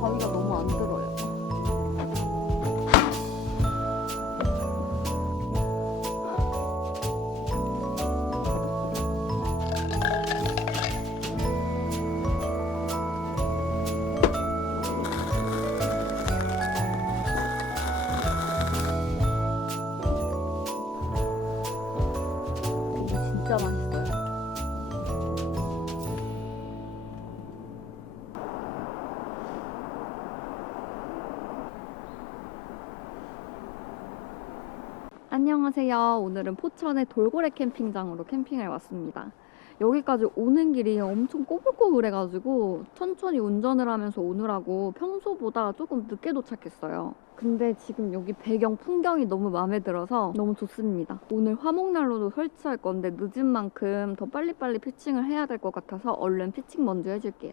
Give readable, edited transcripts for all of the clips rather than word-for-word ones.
가위가 너무 안 들어요. 이거 진짜 맛있어요. 안녕하세요. 오늘은 포천의 돌고래 캠핑장으로 캠핑을 왔습니다. 여기까지 오는 길이 엄청 꼬불꼬불해가지고 천천히 운전을 하면서 오느라고 평소보다 조금 늦게 도착했어요. 근데 지금 여기 배경 풍경이 너무 마음에 들어서 너무 좋습니다. 오늘 화목난로도 설치할 건데 늦은 만큼 더 빨리빨리 피칭을 해야 될 것 같아서 얼른 피칭 먼저 해줄게요.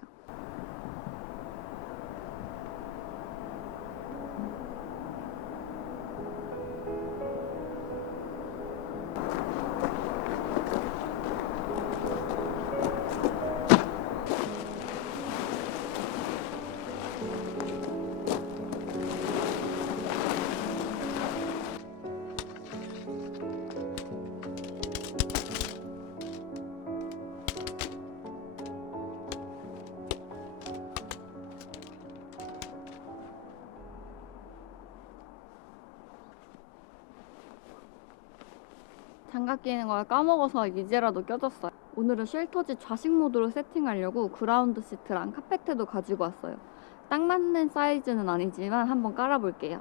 장갑 끼는 걸 까먹어서 이제라도 껴졌어요. 오늘은 쉘터지 좌식 모드로 세팅하려고 그라운드 시트랑 카페트도 가지고 왔어요. 딱 맞는 사이즈는 아니지만 한번 깔아볼게요.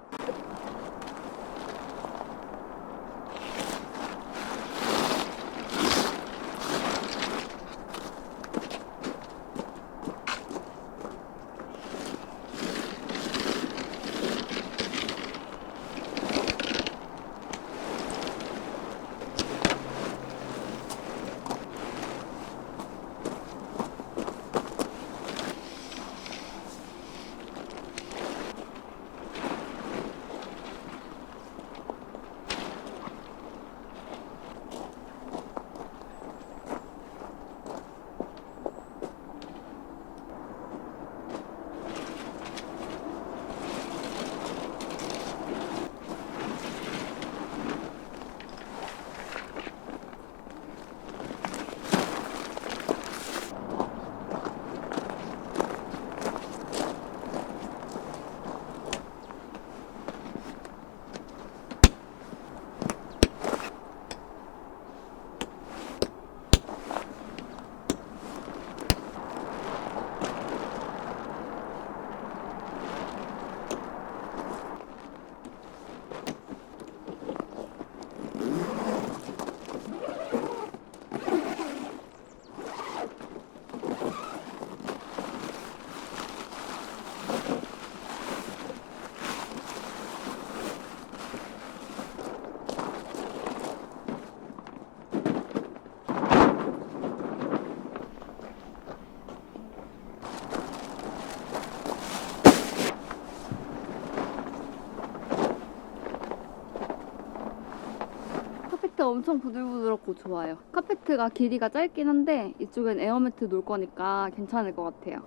카페트가 엄청 부들부들하고 좋아요. 카페트가 길이가 짧긴 한데 이쪽엔 에어매트 놓을 거니까 괜찮을 것 같아요.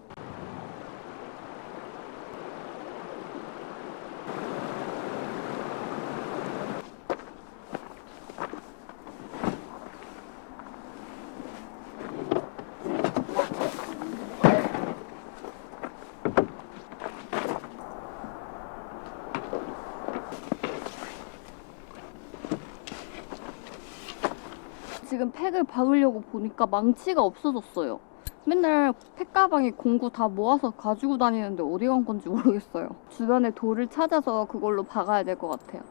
지금 팩을 박으려고 보니까 망치가 없어졌어요. 맨날 팩가방에 공구 다 모아서 가지고 다니는데 어디 간 건지 모르겠어요. 주변에 돌을 찾아서 그걸로 박아야 될 것 같아요.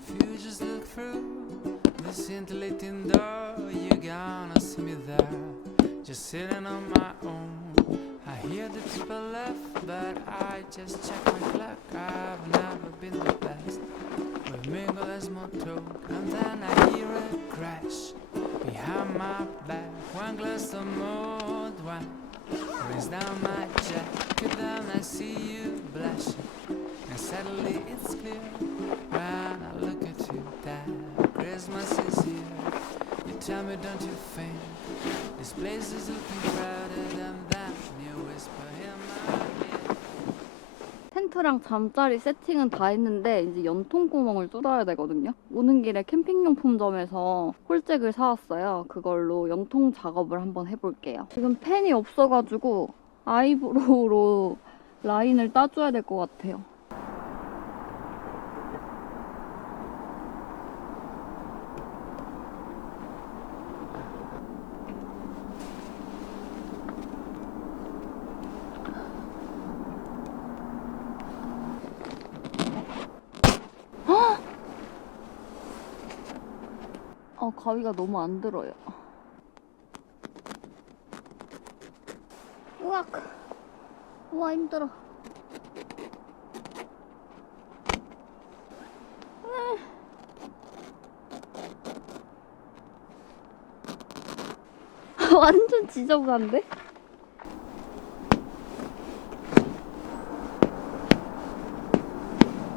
If you just look through the scintillating door, you're gonna see me there, just sitting on my own. I hear the people laugh, but I just check my clock. I've never been the best. We mingle as small talk, and then I hear a crash behind my back. One glass of mulled wine brings down my jacket, then I see you blushing, and suddenly it's clear when I look at you that Christmas is here. You tell me, don't you think this place is looking crowded? And then you whisper in my ear. 텐트랑 잠자리 세팅은 다 했는데 이제 연통 구멍을 뚫어야 되거든요. 오는 길에 캠핑용품점에서 홀잭을 사왔어요. 그걸로 연통 작업을 한번 해볼게요. 지금 펜이 없어가지고 아이브로우로 라인을 따줘야 될 것 같아요. 가위가 너무 안 들어요. 으악! 우와, 힘들어. 완전 지저분한데?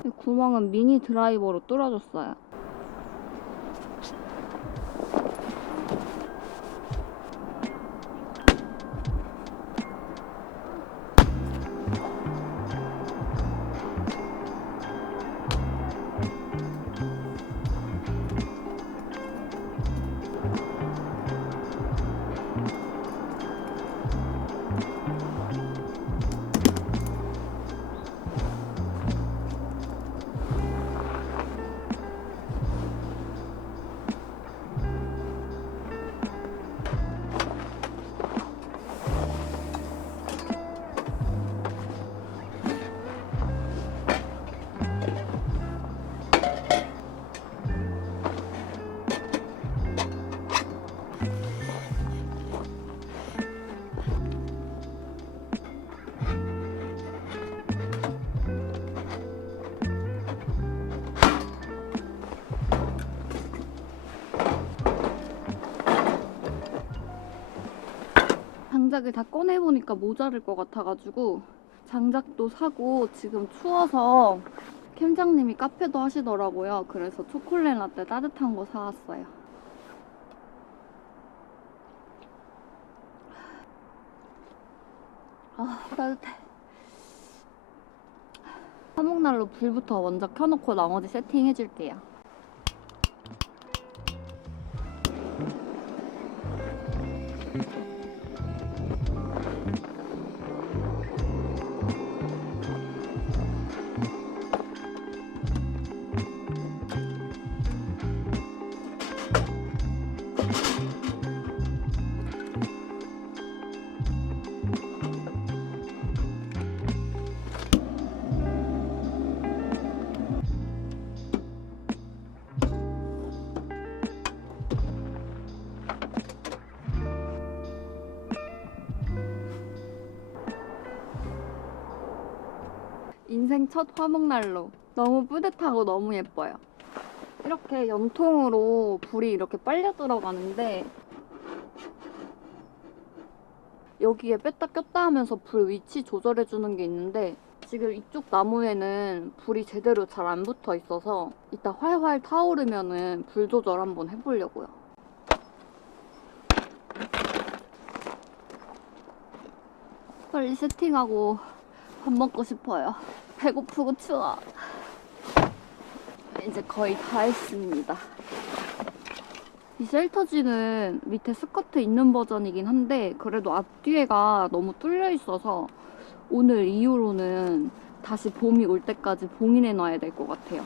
이 구멍은 미니 드라이버로 뚫어줬어요. 장작을 다 꺼내보니까 모자랄 것 같아가지고 장작도 사고, 지금 추워서 캠장님이 카페도 하시더라고요. 그래서 초콜릿 라떼 따뜻한 거 사왔어요. 따뜻해. 화목난로 불부터 먼저 켜놓고 나머지 세팅해줄게요. 인생 첫 화목난로. 너무 뿌듯하고 너무 예뻐요. 이렇게 연통으로 불이 이렇게 빨려 들어가는데 여기에 뺐다 꼈다 하면서 불 위치 조절해주는 게 있는데 지금 이쪽 나무에는 불이 제대로 잘 안 붙어 있어서 이따 활활 타오르면은 불 조절 한번 해보려고요. 빨리 세팅하고 밥 먹고 싶어요. 배고프고 추워. 이제 거의 다 했습니다. 이 셀터지는 밑에 스커트 있는 버전이긴 한데 그래도 앞뒤에가 너무 뚫려 있어서 오늘 이후로는 다시 봄이 올 때까지 봉인해 놔야 될 것 같아요.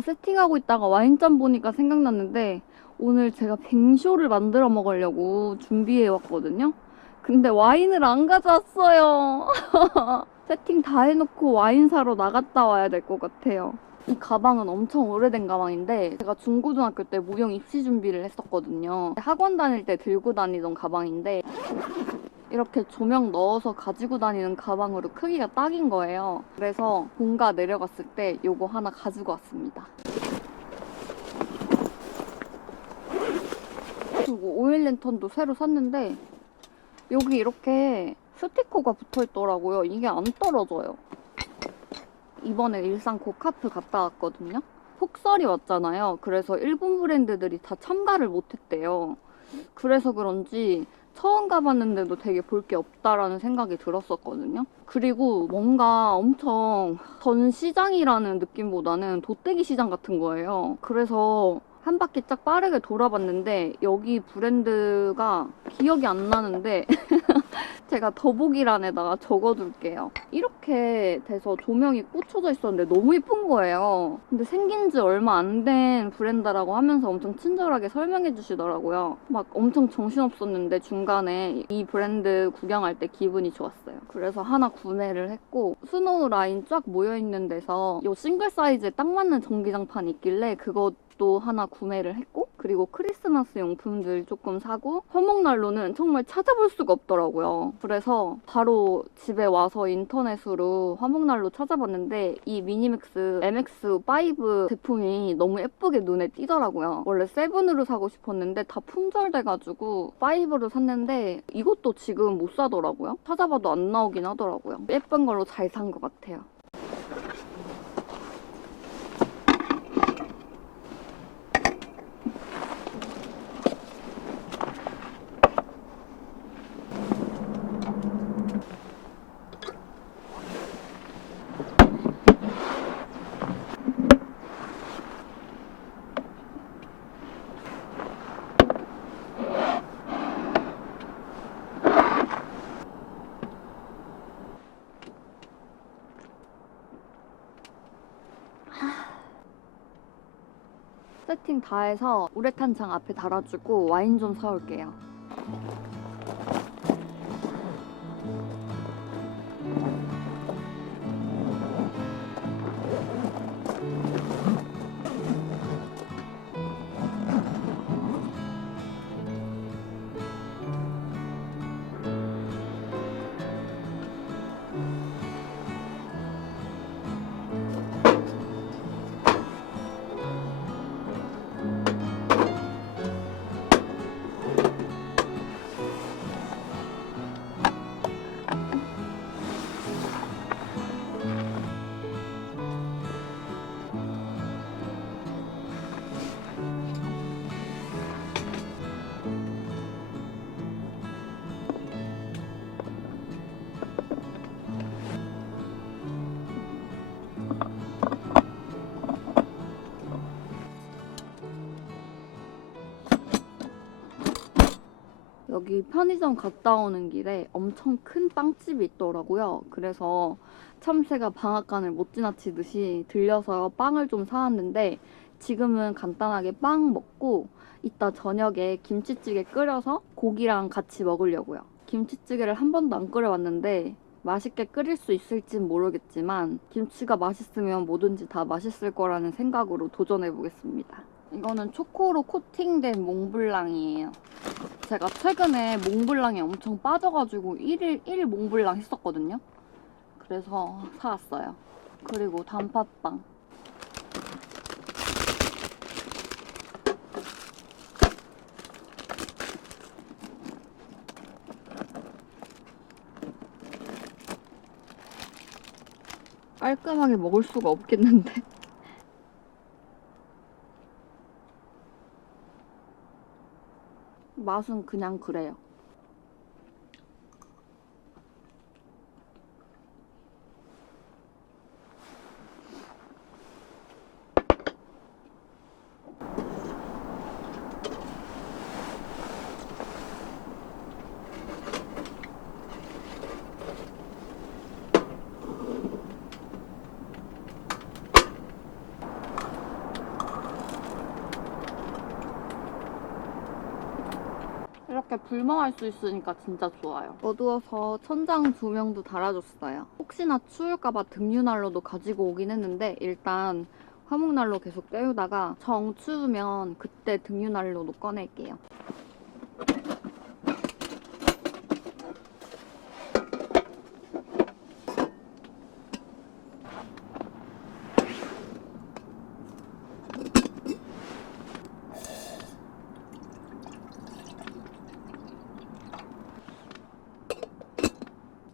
세팅하고 있다가 와인잔 보니까 생각났는데 오늘 제가 뱅쇼를 만들어 먹으려고 준비해 왔거든요. 근데 와인을 안 가져왔어요. 세팅 다 해놓고 와인 사러 나갔다 와야 될 것 같아요. 이 가방은 엄청 오래된 가방인데 제가 중고등학교 때 무용 입시 준비를 했었거든요. 학원 다닐 때 들고 다니던 가방인데 이렇게 조명 넣어서 가지고 다니는 가방으로 크기가 딱인 거예요. 그래서 본가 내려갔을 때 요거 하나 가지고 왔습니다. 그리고 오일 랜턴도 새로 샀는데 여기 이렇게 스티커가 붙어 있더라고요. 이게 안 떨어져요. 이번에 일산 고카프 갔다 왔거든요. 폭설이 왔잖아요. 그래서 일본 브랜드들이 다 참가를 못했대요. 그래서 그런지 처음 가봤는데도 되게 볼 게 없다라는 생각이 들었었거든요. 그리고 뭔가 엄청 전 시장이라는 느낌보다는 돗대기 시장 같은 거예요. 그래서 한 바퀴 쫙 빠르게 돌아봤는데 여기 브랜드가 기억이 안 나는데 제가 더보기란에다가 적어둘게요. 이렇게 돼서 조명이 꽂혀져 있었는데 너무 예쁜 거예요. 근데 생긴 지 얼마 안 된 브랜드라고 하면서 엄청 친절하게 설명해 주시더라고요. 막 엄청 정신없었는데 중간에 이 브랜드 구경할 때 기분이 좋았어요. 그래서 하나 구매를 했고 스노우 라인 쫙 모여있는 데서 이 싱글 사이즈에 딱 맞는 전기장판이 있길래 그것도 하나 구매를 했고 그리고 크리스마스 용품들 조금 사고 화목난로는 정말 찾아볼 수가 없더라고요. 그래서 바로 집에 와서 인터넷으로 화목난로 찾아봤는데 이 미니맥스 MX5 제품이 너무 예쁘게 눈에 띄더라고요. 원래 7으로 사고 싶었는데 다 품절돼가지고 5로 샀는데 이것도 지금 못 사더라고요. 찾아봐도 안 나오긴 하더라고요. 예쁜 걸로 잘 산 것 같아요. 세팅 다 해서 우레탄창 앞에 달아주고 와인 좀 사올게요. 여기 편의점 갔다 오는 길에 엄청 큰 빵집이 있더라고요. 그래서 참새가 방앗간을 못 지나치듯이 들려서 빵을 좀 사왔는데 지금은 간단하게 빵 먹고 이따 저녁에 김치찌개 끓여서 고기랑 같이 먹으려고요. 김치찌개를 한 번도 안 끓여봤는데 맛있게 끓일 수 있을진 모르겠지만 김치가 맛있으면 뭐든지 다 맛있을 거라는 생각으로 도전해보겠습니다. 이거는 초코로 코팅된 몽블랑이에요. 제가 최근에 몽블랑에 엄청 빠져가지고 1일 몽블랑 했었거든요. 그래서 사왔어요. 그리고 단팥빵. 깔끔하게 먹을 수가 없겠는데. 맛은 그냥 그래요. 이렇게 불멍할 수 있으니까 진짜 좋아요. 어두워서 천장 조명도 달아줬어요. 혹시나 추울까봐 등유난로도 가지고 오긴 했는데 일단 화목난로 계속 때우다가 정 추우면 그때 등유난로도 꺼낼게요.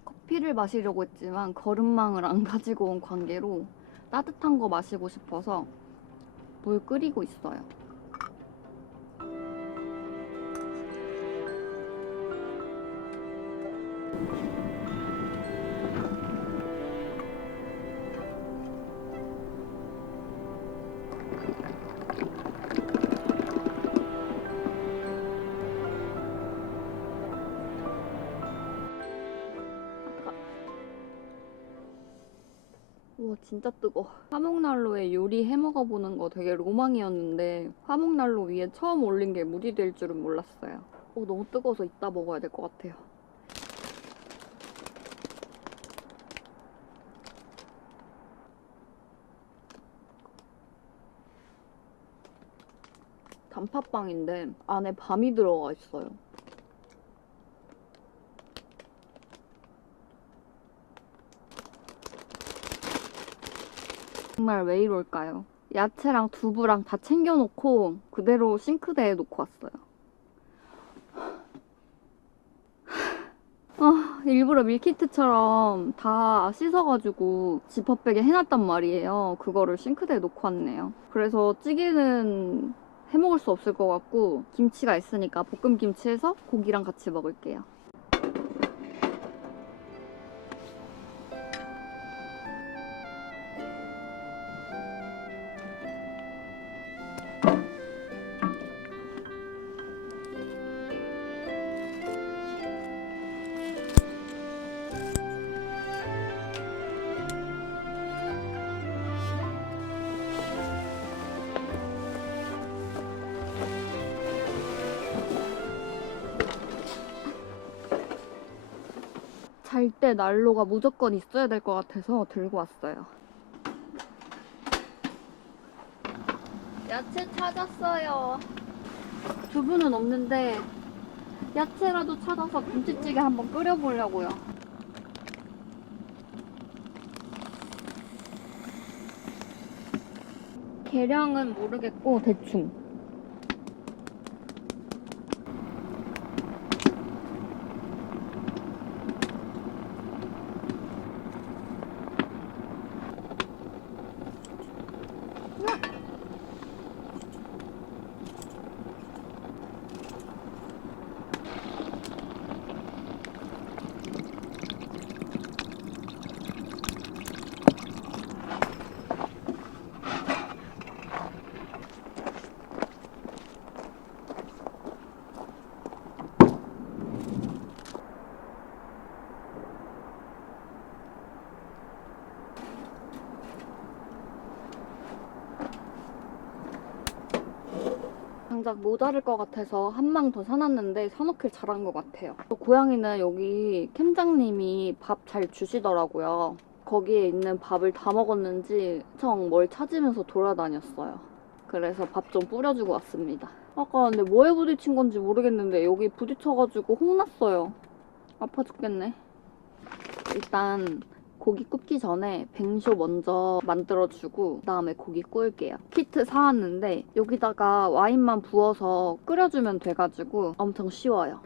커피를 마시려고 했지만 거름망을 안 가지고 온 관계로 따뜻한 거 마시고 싶어서 물 끓이고 있어요. 우와 진짜 뜨거. 화목난로에 요리 해먹어보는 거 되게 로망이었는데 화목난로 위에 처음 올린 게 물이 될 줄은 몰랐어요. 너무 뜨거워서 이따 먹어야 될 것 같아요. 단팥빵인데 안에 밤이 들어가 있어요. 정말 왜 이럴까요? 야채랑 두부랑 다 챙겨놓고 그대로 싱크대에 놓고 왔어요. 일부러 밀키트처럼 다 씻어가지고 지퍼백에 해놨단 말이에요. 그거를 싱크대에 놓고 왔네요. 그래서 찌개는 해먹을 수 없을 것 같고 김치가 있으니까 볶음김치 해서 고기랑 같이 먹을게요. 잘 때 난로가 무조건 있어야 될 것 같아서 들고 왔어요. 야채 찾았어요. 두부는 없는데 야채라도 찾아서 김치찌개 한번 끓여보려고요. 계량은 모르겠고 대충. 장작 모자랄 것 같아서 한 망 더 사놨는데 사놓길 잘한 것 같아요. 또 고양이는 여기 캠장님이 밥 잘 주시더라고요. 거기에 있는 밥을 다 먹었는지 엄청 뭘 찾으면서 돌아다녔어요. 그래서 밥 좀 뿌려주고 왔습니다. 아까 근데 뭐에 부딪힌 건지 모르겠는데 여기 부딪혀가지고 홍났어요. 아파 죽겠네. 일단 고기 굽기 전에 뱅쇼 먼저 만들어주고 그다음에 고기 구울게요. 키트 사왔는데 여기다가 와인만 부어서 끓여주면 돼가지고 엄청 쉬워요.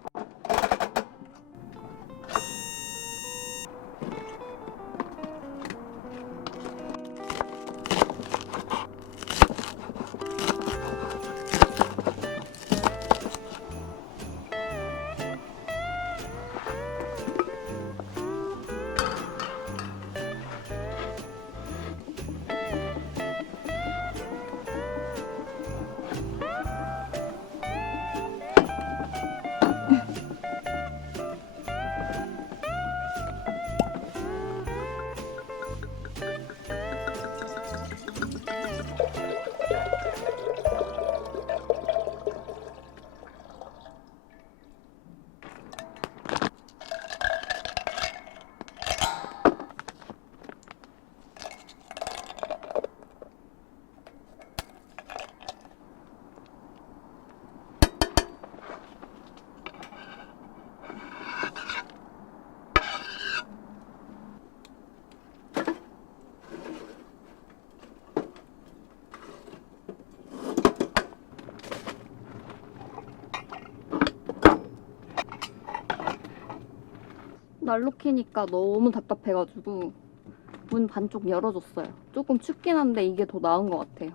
난로 켜니까 너무 답답해가지고 문 반쪽 열어줬어요. 조금 춥긴 한데 이게 더 나은 것 같아요.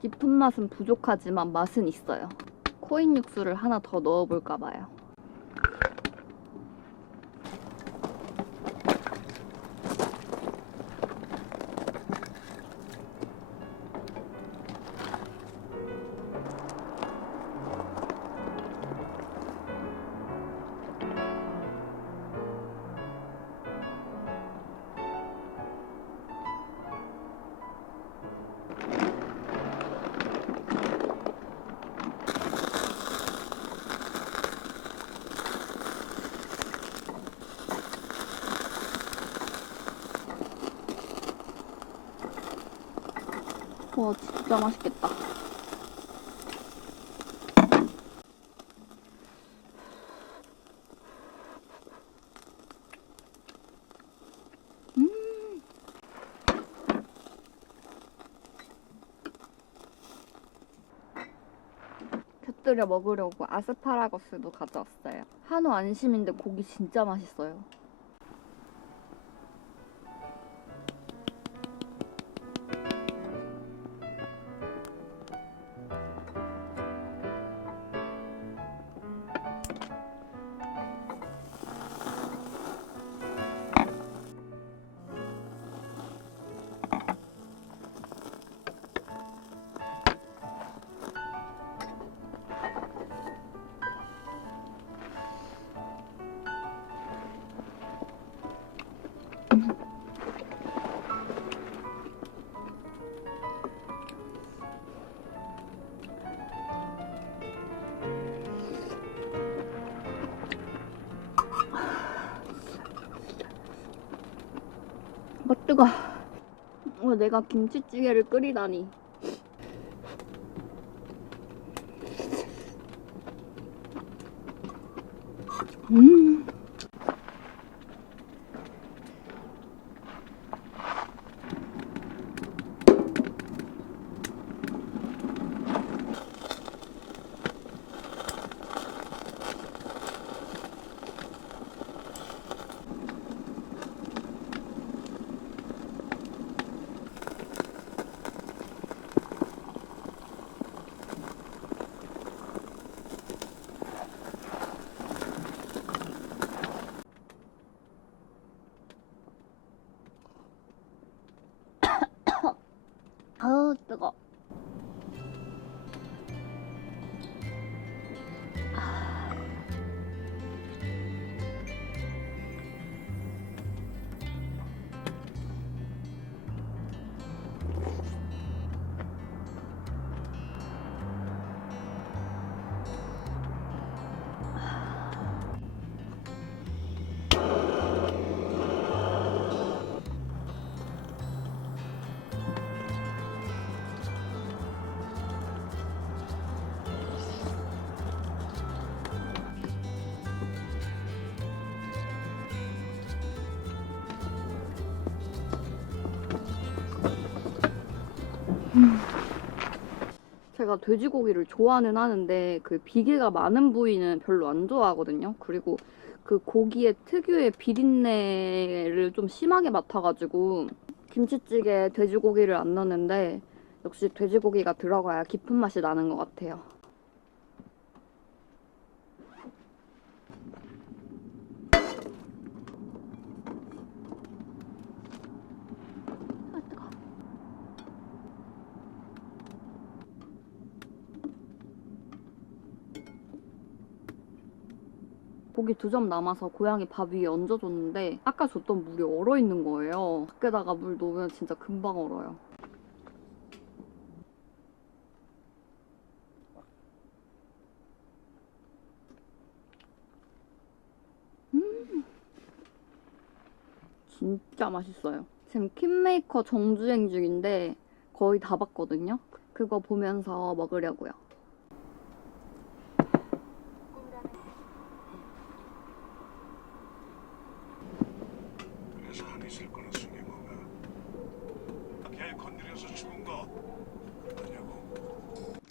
깊은 맛은 부족하지만 맛은 있어요. 코인 육수를 하나 더 넣어볼까 봐요. 와, 진짜 맛있겠다. 곁들여 먹으려고 아스파라거스도 가져왔어요. 한우 안심인데 고기 진짜 맛있어요. 뜨거. 내가 김치찌개를 끓이다니. 음. 아우 뜨거. 제가 돼지고기를 좋아는 하는데 그 비계가 많은 부위는 별로 안 좋아하거든요. 그리고 그 고기의 특유의 비린내를 좀 심하게 맡아가지고 김치찌개에 돼지고기를 안 넣는데 역시 돼지고기가 들어가야 깊은 맛이 나는 것 같아요. 고기 2점 남아서 고양이 밥 위에 얹어줬는데 아까 줬던 물이 얼어있는 거예요. 밖에다가 물 놓으면 진짜 금방 얼어요. 진짜 맛있어요. 지금 퀸메이커 정주행 중인데 거의 다 봤거든요. 그거 보면서 먹으려고요.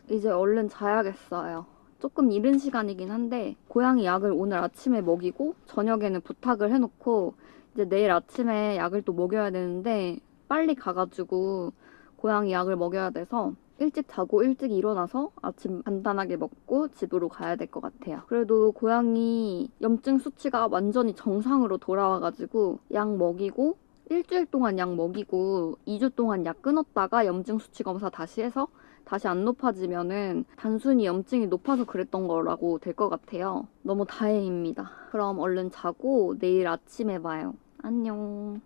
이제 얼른 자야겠어요. 조금 이른 시간이긴 한데 고양이 약을 오늘 아침에 먹이고 저녁에는 부탁을 해놓고 이제 내일 아침에 약을 또 먹여야 되는데 빨리 가가지고 고양이 약을 먹여야 돼서 일찍 자고 일찍 일어나서 아침 간단하게 먹고 집으로 가야 될 것 같아요. 그래도 고양이 염증 수치가 완전히 정상으로 돌아와가지고 약 먹이고 일주일 동안 약 먹이고 2주 동안 약 끊었다가 염증 수치 검사 다시 해서 다시 안 높아지면은 단순히 염증이 높아서 그랬던 거라고 될 것 같아요. 너무 다행입니다. 그럼 얼른 자고 내일 아침에 봐요. 안녕.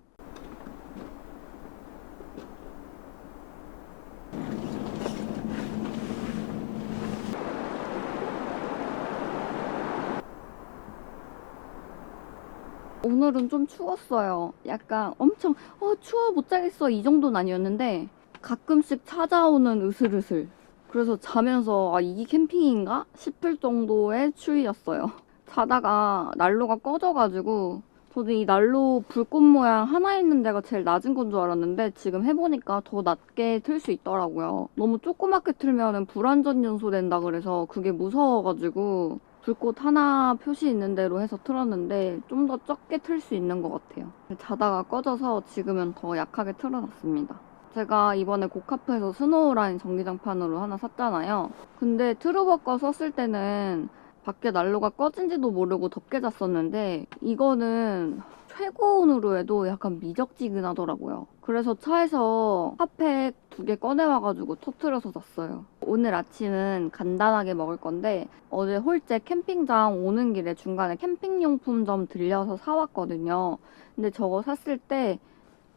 오늘은 좀 추웠어요. 약간 엄청 추워 못 자겠어 이 정도는 아니었는데 가끔씩 찾아오는 으슬으슬. 그래서 자면서 이게 캠핑인가 싶을 정도의 추위였어요. 자다가 난로가 꺼져가지고 저도 이 난로 불꽃 모양 하나 있는 데가 제일 낮은 건 줄 알았는데 지금 해보니까 더 낮게 틀 수 있더라고요. 너무 조그맣게 틀면은 불안전 연소 된다 그래서 그게 무서워가지고 불꽃 하나 표시 있는 대로 해서 틀었는데 좀 더 적게 틀 수 있는 것 같아요. 자다가 꺼져서 지금은 더 약하게 틀어놨습니다. 제가 이번에 고카프에서 스노우라인 전기장판으로 하나 샀잖아요. 근데 트루버거 썼을 때는 밖에 난로가 꺼진지도 모르고 덥게 잤었는데 이거는 최고온으로 해도 약간 미적지근하더라고요. 그래서 차에서 핫팩 2개 꺼내와가지고 터트려서 잤어요. 오늘 아침은 간단하게 먹을 건데 어제 홀째 캠핑장 오는 길에 중간에 캠핑용품점 들려서 사왔거든요. 근데 저거 샀을 때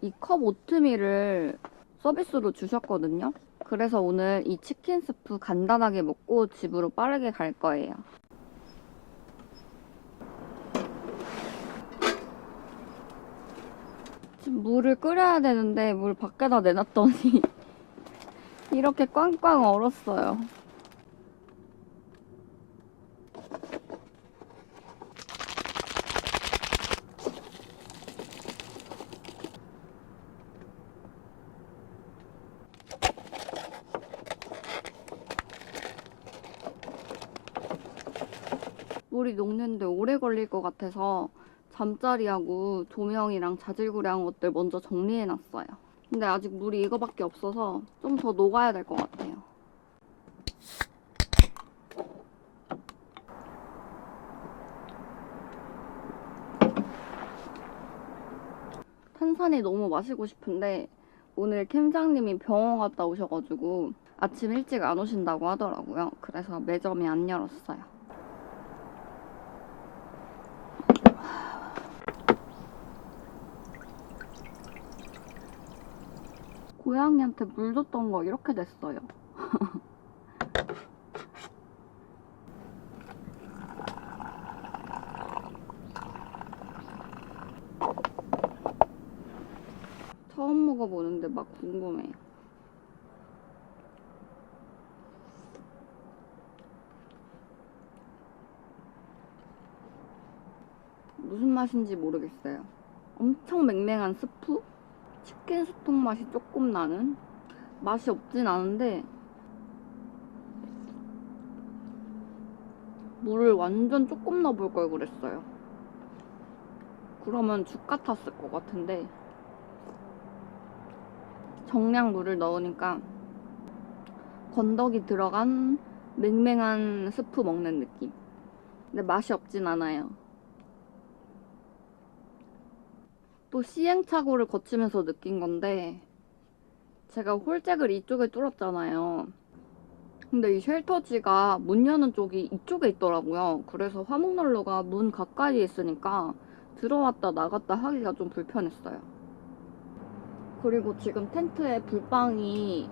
이 컵 오트밀을 서비스로 주셨거든요. 그래서 오늘 이 치킨 스프 간단하게 먹고 집으로 빠르게 갈 거예요. 지금 물을 끓여야 되는데 물 밖에다 내놨더니 이렇게 꽝꽝 얼었어요. 물이 녹는데 오래 걸릴 것 같아서 잠자리하고 조명이랑 자질구레한 것들 먼저 정리해놨어요. 근데 아직 물이 이거밖에 없어서 좀 더 녹아야 될 것 같아요. 탄산이 너무 마시고 싶은데 오늘 캠장님이 병원 갔다 오셔가지고 아침 일찍 안 오신다고 하더라고요. 그래서 매점이 안 열었어요. 고양이한테 물 줬던 거 이렇게 됐어요. 처음 먹어보는데 막 궁금해요. 무슨 맛인지 모르겠어요. 엄청 맹맹한 스프? 치킨 스톡 맛이 조금 나는? 맛이 없진 않은데 물을 완전 조금 넣어볼 걸 그랬어요. 그러면 죽 같았을 것 같은데 정량 물을 넣으니까 건더기 들어간 맹맹한 스프 먹는 느낌. 근데 맛이 없진 않아요. 또 시행착오를 거치면서 느낀 건데 제가 홀잭을 이쪽에 뚫었잖아요. 근데 이 쉘터지가 문 여는 쪽이 이쪽에 있더라고요. 그래서 화목난로가 문 가까이에 있으니까 들어왔다 나갔다 하기가 좀 불편했어요. 그리고 지금 텐트에 불빵이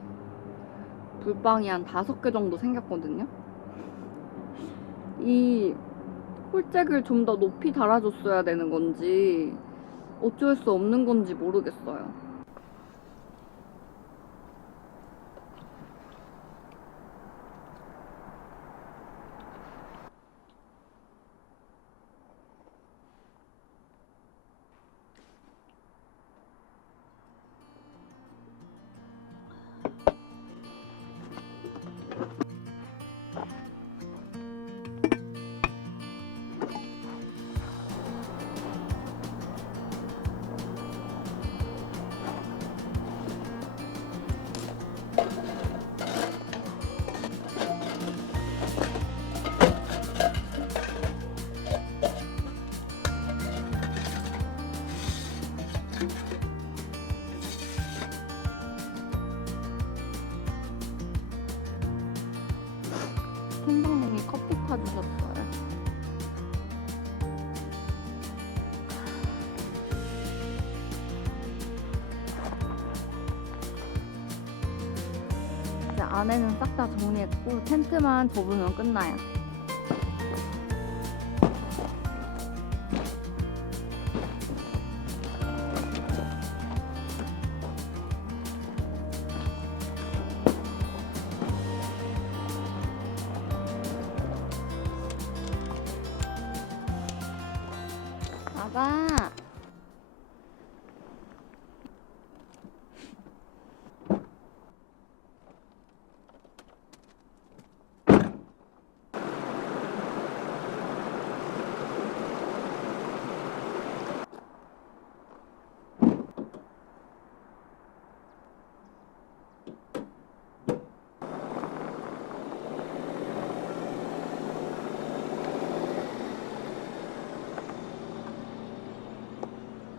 한 5개 정도 생겼거든요. 이 홀잭을 좀 더 높이 달아줬어야 되는 건지 어쩔 수 없는 건지 모르겠어요. 안에는 싹 다 정리했고 텐트만 접으면 끝나요. 아가